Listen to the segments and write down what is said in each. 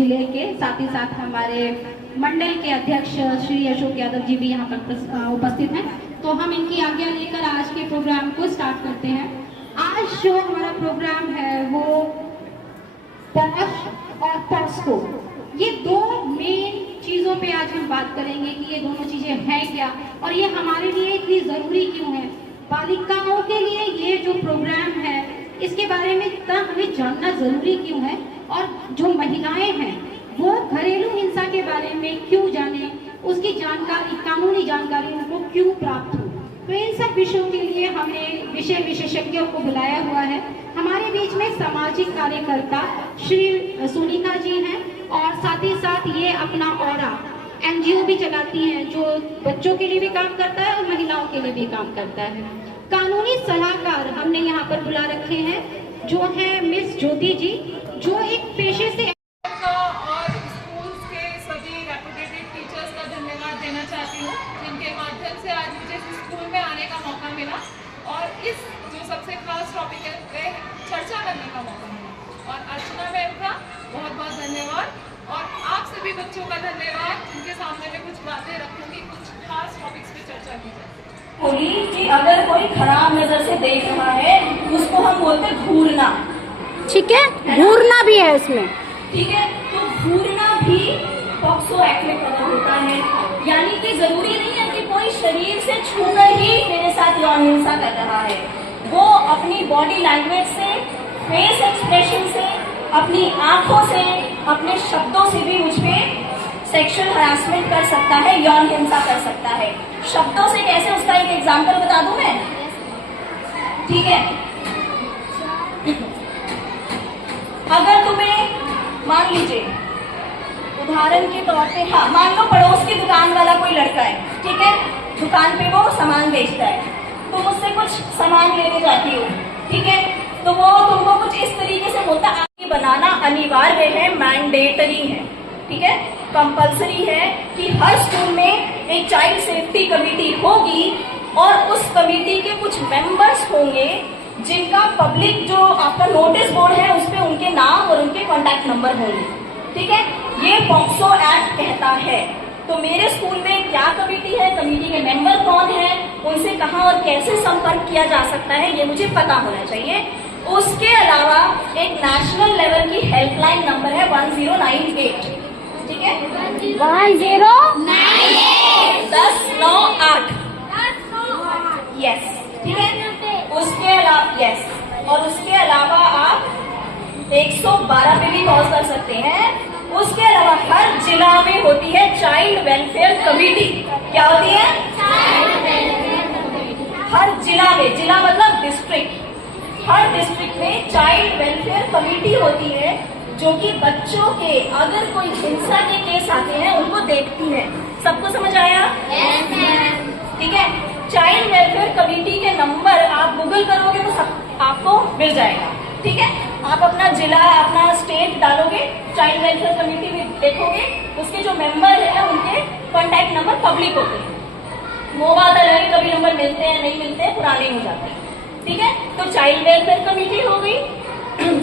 जिले के, साथ ही साथ हमारे मंडल के अध्यक्ष श्री अशोक यादव जी भी यहाँ पर उपस्थित हैं। तो हम इनकी आज्ञा लेकर आज के प्रोग्राम को स्टार्ट करते हैं। आज जो हमारा प्रोग्राम है वो पॉश और पॉस्को, ये दो मेन चीज़ों पे आज हम बात करेंगे कि ये दोनों चीज़ें हैं क्या और ये हमारे लिए इतनी ज़रूरी क्यों है। बालिकाओं के लिए ये जो प्रोग्राम है इसके बारे में इतना हमें जानना ज़रूरी क्यों है, और जो महिलाएं हैं वो घरेलू हिंसा के बारे में क्यों जाने, उसकी जानकारी, कानूनी जानकारी उनको क्यों प्राप्त हो। तो इन सब विषयों के लिए हमने विषय विशेषज्ञों को बुलाया हुआ है। हमारे बीच में सामाजिक कार्यकर्ता श्री सुनीता जी हैं और साथ ही साथ ये अपना ऑरा NGO भी चलाती हैं जो बच्चों के लिए भी काम करता है और महिलाओं के लिए भी काम करता है। कानूनी सलाहकार हमने यहाँ पर बुला रखे हैं जो है मिस ज्योति जी, जो एक पेशे से और स्कूल्स के सभी रेपुटेटेड टीचर्स का धन्यवाद देना चाहती हूँ जिनके माध्यम से आज मुझे इस स्कूल में आने का मौका मिला और इस जो सबसे खास टॉपिक है पे चर्चा करने का मौका मिला। और अर्चना मैम का बहुत बहुत धन्यवाद और आप सभी बच्चों का धन्यवाद जिनके सामने मैं कुछ बातें रखूंगी, कुछ खास टॉपिक्स पे चर्चा की जाए। बोली कि अगर कोई खराब नजर से देख रहा है उसको हम बोलते घूरना, ठीक है, घूरना भी है इसमें, ठीक है। तो घूरना भी पॉक्सो एक्ट में कवर होता है, यानी कि जरूरी नहीं है कि कोई शरीर से छूकर ही मेरे साथ यौन हिंसा कर रहा है, वो अपनी बॉडी लैंग्वेज से, फेस एक्सप्रेशन से, अपनी आंखों से, अपने शब्दों से भी मुझ पे सेक्सुअल हरासमेंट कर सकता है, यौन हिंसा कर सकता है। शब्दों से कैसे, उसका एक एग्जांपल बता दूं मैं, ठीक है। अगर तुम्हें मान लीजिए उदाहरण के तौर पे, हाँ मान लो पड़ोस की दुकान वाला कोई लड़का है, ठीक है, दुकान पे वो सामान बेचता है, तुम उससे कुछ सामान लेने जाती हो, ठीक है, तो वो तुमको कुछ इस तरीके से बोलता है, आगे बनाना अनिवार्य है, मैंडेटरी है, ठीक है, कंपलसरी है कि हर स्कूल में एक चाइल्ड सेफ्टी कमेटी होगी और उस कमेटी के कुछ मेंबर्स होंगे जिनका पब्लिक जो आपका नोटिस बोर्ड है उस पे उनके नाम और उनके कॉन्टैक्ट नंबर होंगे, ठीक है। ये पॉक्सो एक्ट कहता है। तो मेरे स्कूल में क्या कमेटी है, कमेटी के मेंबर कौन है, उनसे कहाँ और कैसे संपर्क किया जा सकता है, ये मुझे पता होना चाहिए। उसके अलावा एक नेशनल लेवल की हेल्पलाइन नंबर है 1098, ठीक है, 1098 यस, ठीक है। उसके अलावा यस, और उसके अलावा आप 112 पे भी कॉल कर सकते हैं। उसके अलावा हर जिला में होती है चाइल्ड वेलफेयर कमेटी। क्या होती है? हर जिला में, जिला मतलब डिस्ट्रिक्ट, हर डिस्ट्रिक्ट में चाइल्ड वेलफेयर कमेटी होती है जो कि बच्चों के अगर कोई हिंसा के केस आते हैं उनको देखती है। सबको समझ आया? ठीक है। चाइल्ड वेलफेयर कमेटी के नंबर आप गूगल करोगे तो सब आपको मिल जाएगा, ठीक है। आप अपना जिला, अपना स्टेट डालोगे, चाइल्ड वेलफेयर कमेटी में देखोगे, उसके जो मेंबर है उनके कॉन्टैक्ट नंबर पब्लिक होते हैं। वो बात अलग है, कभी नंबर मिलते हैं नहीं मिलते हैं, पुराने हो जाते हैं, ठीक है। तो चाइल्ड वेलफेयर कमेटी हो गई,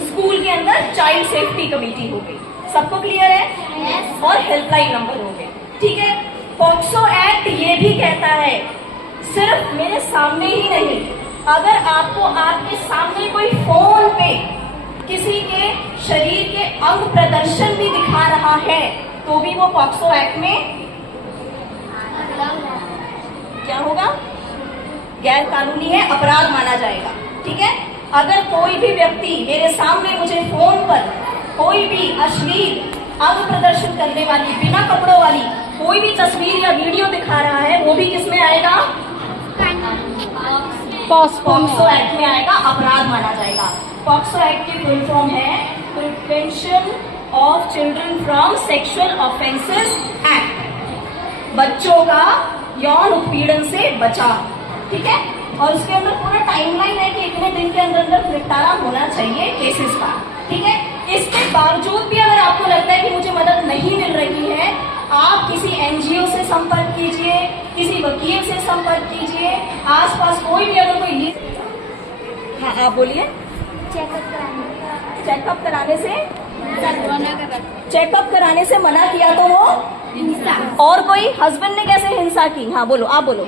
स्कूल के अंदर चाइल्ड सेफ्टी कमेटी हो गई, सबको क्लियर है? yes. और हेल्पलाइन नंबर हो गए, ठीक है। पॉक्सो एक्ट ये भी कहता है सिर्फ मेरे सामने ही नहीं, अगर आपको आपके सामने कोई फोन पे किसी के शरीर के अंग प्रदर्शन भी दिखा रहा है तो भी वो पॉक्सो एक्ट में क्या होगा? गैर कानूनी है, अपराध माना जाएगा, ठीक है। अगर कोई भी व्यक्ति मेरे सामने मुझे फोन पर कोई भी अश्लील अंग प्रदर्शन करने वाली, बिना कपड़ों वाली कोई भी तस्वीर या वीडियो दिखा रहा है, वो भी किसमें आएगा? पॉक्सो एक्ट में आएगा, अपराध माना जाएगा। पॉक्सो एक्ट की फुल फॉर्म है prevention of children from sexual offences act, बच्चों का यौन उत्पीड़न से बचाव, ठीक है। और उसके अंदर पूरा टाइमलाइन है कि इतने दिन के अंदर अंदर निपटारा होना चाहिए केसेस का, ठीक है। इसके बावजूद भी अगर आपको लगता है कि मुझे मदद नहीं मिल रही है, आप किसी NGO से संपर्क कीजिए, किसी वकील से संपर्क कीजिए, आसपास कोई भी अगर कोई हाँ आप बोलिए। चेकअप कराने से चेकअप कराने से मना किया तो वो हिंसा। और कोई हस्बैंड ने कैसे हिंसा की? हाँ बोलो, आप बोलो।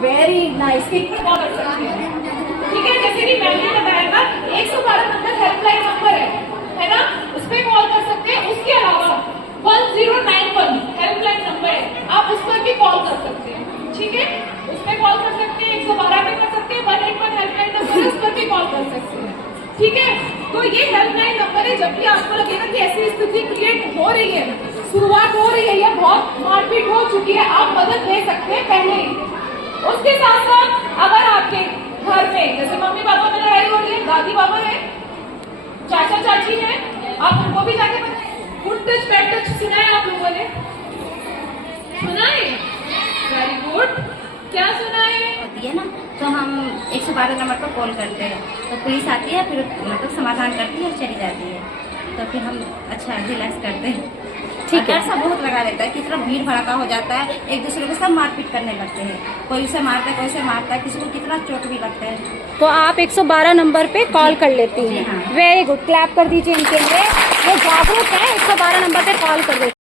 Very nice. ठीक है, जैसे कि मैंने बताया था 112 नंबर हेल्पलाइन नंबर है ना, उस पर कॉल कर सकते हैं। उसके अलावा 1091 हेल्पलाइन नंबर है, आप उस पर भी कॉल कर सकते हैं। ठीक है, उस पर कॉल कर सकते हैं, 112 पे कर सकते हैं, 181 हेल्पलाइन नंबर है, उस पर भी कॉल कर सकते हैं। ठीक है, तो ये हेल्पलाइन नंबर है। जब भी आपको लगेगा कि ऐसी स्थिति क्रिएट हो रही है, शुरुआत हो रही है या बहुत मारपीट हो चुकी है, आप मदद ले सकते हैं पहले ही। उसके साथ साथ अगर आपके घर में जैसे मम्मी पापा में लड़ाई हो रही है, दादी बाबा है, चाचा चाची है, आप उनको भी जाके बताएं। गुड टच बैड टच सुना है आप लोगों ने? सुना है? Very good. क्या सुना है? होती है ना, तो हम 112 नंबर पर कॉल करते हैं, तो पुलिस आती है, फिर मतलब समाधान करती है और चली जाती है, तो फिर हम अच्छा रिलैक्स करते हैं। ठीक है। डर सा बहुत लगा रहता है कि इतना भीड़ भड़का हो जाता है, एक दूसरे को सब मारपीट करने लगते हैं, कोई उसे मारता है, कोई उसे मारता है, किसी को कितना चोट भी लगता है। तो आप 112 नंबर पे कॉल कर लेती जी हैं। हाँ। वेरी गुड, क्लैप कर दीजिए इनके लिए। ये जागरूक है, 112 नंबर पे कॉल कर देते हैं।